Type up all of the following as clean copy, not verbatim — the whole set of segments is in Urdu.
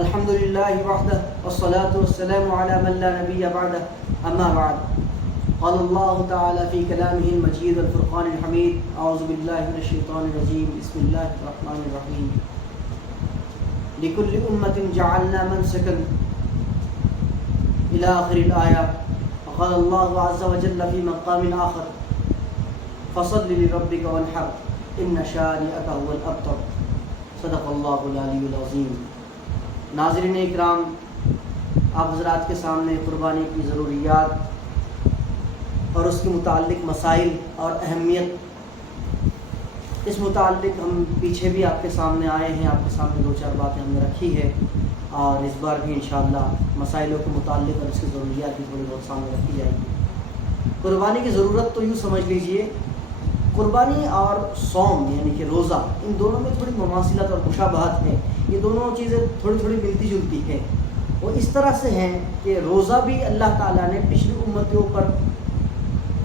الحمد لله وحده والصلاة والسلام على من لا نبي بعده أما بعد. قال الله تعالى في كلامه المجيد والفرقان الحميد: أعوذ بالله من الشيطان الرجيم، بسم الله الرحمن الرحيم. لكل أمة جعلنا منسكا إلى آخر الآية. وقال الله عز وجل في مقام آخر: فصل لربك وانحر إن شانئك هو الأبتر. صدق اللہ العلی العظیم. ناظرین اکرام، آپ حضرات کے سامنے قربانی کی ضروریات اور اس کے متعلق مسائل اور اہمیت، اس متعلق ہم پیچھے بھی آپ کے سامنے آئے ہیں، آپ کے سامنے دو چار باتیں ہم نے رکھی ہے، اور اس بار بھی انشاءاللہ مسائلوں کے متعلق اور اس کی ضروریات بھی تھوڑی بہت سامنے رکھی جائے گی. قربانی کی ضرورت تو یوں سمجھ لیجئے، قربانی اور صوم یعنی کہ روزہ، ان دونوں میں تھوڑی مماثلت اور مشابہت ہے. یہ دونوں چیزیں تھوڑی تھوڑی ملتی جلتی ہے. وہ اس طرح سے ہیں کہ روزہ بھی اللہ تعالیٰ نے پچھلی امتوں پر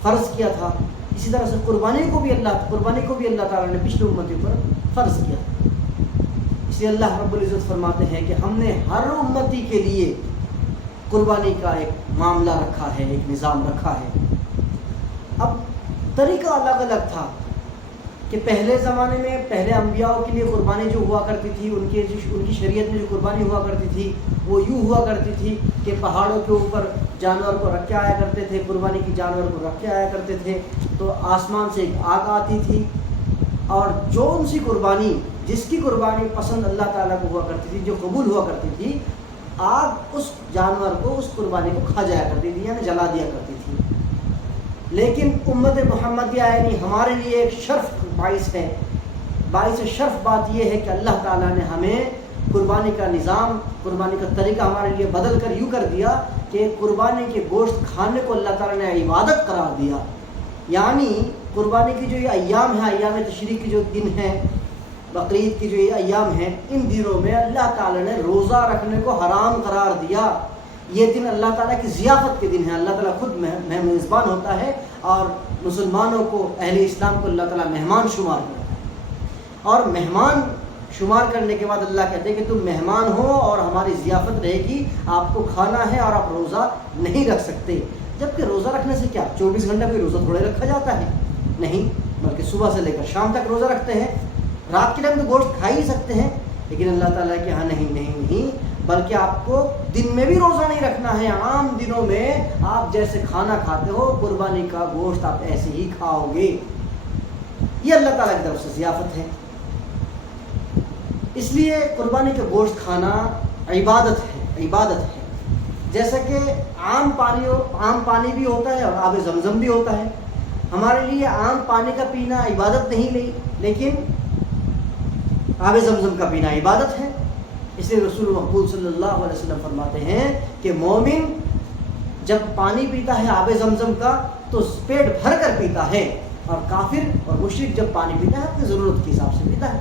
فرض کیا تھا، اسی طرح سے قربانی کو بھی اللہ تعالیٰ نے پچھلی امتوں پر فرض کیا تھا. اس لیے اللہ رب العزت فرماتے ہیں کہ ہم نے ہر امتی کے لیے قربانی کا ایک معاملہ رکھا ہے، ایک نظام رکھا ہے. اب طریقہ الگ الگ تھا کہ پہلے زمانے میں پہلے انبیاء کے لیے قربانی جو ہوا کرتی تھی، ان کی شریعت میں جو قربانی ہوا کرتی تھی وہ یوں ہوا کرتی تھی کہ پہاڑوں کے اوپر جانور کو رکھ کے آیا کرتے تھے، قربانی کی جانور کو رکھ کے آیا کرتے تھے، تو آسمان سے ایک آگ آتی تھی، اور جو ان سی قربانی، جس کی قربانی پسند اللہ تعالیٰ کو ہوا کرتی تھی، جو قبول ہوا کرتی تھی، آگ اس جانور کو، اس قربانی کو کھا جایا کرتی تھی، یعنی جلا دیا کرتی تھی. لیکن امت محمدیہ یعنی ہمارے لیے ایک شرف باعث شرف بات یہ ہے کہ اللہ تعالیٰ نے ہمیں قربانی کا نظام، قربانی کا طریقہ ہمارے لیے بدل کر یوں کر دیا کہ قربانی کے گوشت کھانے کو اللہ تعالیٰ نے عبادت قرار دیا. یعنی قربانی کی جو یہ ایام ہیں، ایام تشریق کے جو دن ہیں، بقرعید کی جو یہ ایام ہیں، ان دنوں میں اللہ تعالیٰ نے روزہ رکھنے کو حرام قرار دیا. یہ دن اللہ تعالیٰ کی ضیافت کے دن ہیں. اللہ تعالیٰ خود میزبان ہوتا ہے، اور مسلمانوں کو، اہل اسلام کو اللہ تعالیٰ مہمان شمار کرتا ہے. اور مہمان شمار کرنے کے بعد اللہ کہتے ہیں کہ تم مہمان ہو اور ہماری ضیافت رہے گی، آپ کو کھانا ہے اور آپ روزہ نہیں رکھ سکتے. جبکہ روزہ رکھنے سے کیا 24 گھنٹہ کوئی روزہ تھوڑے رکھا جاتا ہے؟ نہیں، بلکہ صبح سے لے کر شام تک روزہ رکھتے ہیں. رات کے ٹائم تو گوشت کھا ہی سکتے ہیں، لیکن اللہ تعالیٰ کہ ہاں نہیں، بلکہ آپ کو دن میں بھی روزہ نہیں رکھنا ہے. عام دنوں میں آپ جیسے کھانا کھاتے ہو، قربانی کا گوشت آپ ایسے ہی کھاؤ گے. یہ اللہ تعالیٰ کی طرف سے ضیافت ہے. اس لیے قربانی کا گوشت کھانا عبادت ہے. جیسا کہ عام پانی بھی ہوتا ہے اور آب زمزم بھی ہوتا ہے. ہمارے لیے عام پانی کا پینا عبادت نہیں، لیکن آب زمزم کا پینا عبادت ہے. اس لیے رسول مقبول صلی اللہ علیہ وسلم فرماتے ہیں کہ مومن جب پانی پیتا ہے آب زمزم کا تو پیٹ بھر کر پیتا ہے، اور کافر اور مشرک جب پانی پیتا ہے اپنی ضرورت کے حساب سے پیتا ہے.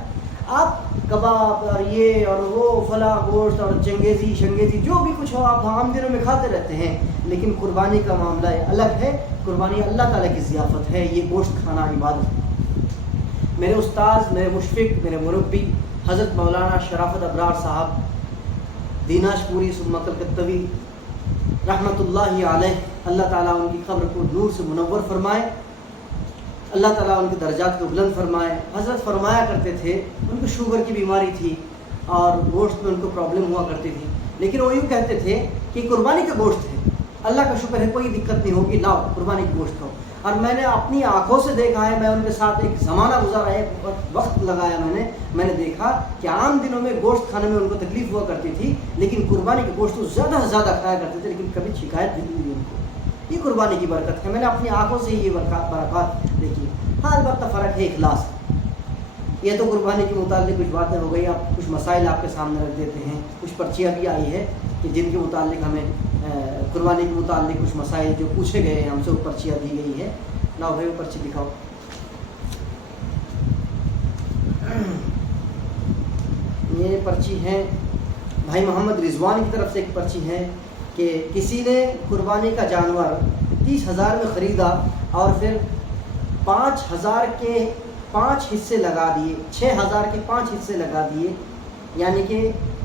آپ کباب اور یہ اور وہ فلاں گوشت اور شنگیزی جو بھی کچھ ہو آپ عام دنوں میں کھاتے رہتے ہیں، لیکن قربانی کا معاملہ الگ ہے. قربانی اللہ تعالیٰ کی ضیافت ہے، یہ گوشت کھانا عبادت ہے. میرے استاذ، میرے مشفق، میرے مربی حضرت مولانا شرافت ابرار صاحب دیناش پوری ثم کلکتوی رحمۃ اللہ علیہ، اللہ تعالیٰ ان کی قبر کو نور سے منور فرمائے، اللہ تعالیٰ ان کے درجات کو بلند فرمائے. حضرت فرمایا کرتے تھے، ان کو شوگر کی بیماری تھی اور گوشت میں ان کو پرابلم ہوا کرتی تھی، لیکن وہ یوں کہتے تھے کہ قربانی کا گوشت ہے، اللہ کا شکر ہے، کوئی دقت نہیں ہوگی، لاؤ قربانی کا گوشت کھاؤ. اور میں نے اپنی آنکھوں سے دیکھا ہے، میں ان کے ساتھ ایک زمانہ گزارا ہے، وقت لگایا میں نے دیکھا کہ عام دنوں میں گوشت کھانے میں ان کو تکلیف ہوا کرتی تھی، لیکن قربانی کے گوشت تو زیادہ سے زیادہ کھایا کرتے تھے، لیکن کبھی شکایت نہیں ہوئی ان کو. یہ قربانی کی برکت ہے. میں نے اپنی آنکھوں سے یہ برکات دیکھی. ہاں، البتہ فرق ہے اخلاص. یہ تو قربانی کے متعلق کچھ باتیں ہو گئی. اب کچھ مسائل آپ کے سامنے رکھ دیتے ہیں. کچھ پرچیاں بھی آئی ہے کہ جن کے متعلق ہمیں قربانی کے متعلق کچھ مسائل جو پوچھے گئے ہیں ہم سے، وہ پرچیاں دی گئی ہے. لاؤ بھائی وہ پرچی دکھاؤ. یہ پرچی ہے بھائی محمد رضوان کی طرف سے. ایک پرچی ہے کہ کسی نے قربانی کا جانور 30,000 میں خریدا اور پھر 5,000 کے 5 حصے لگا دیے، 6,000 کے 5 حصے لگا دیے، یعنی کہ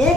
1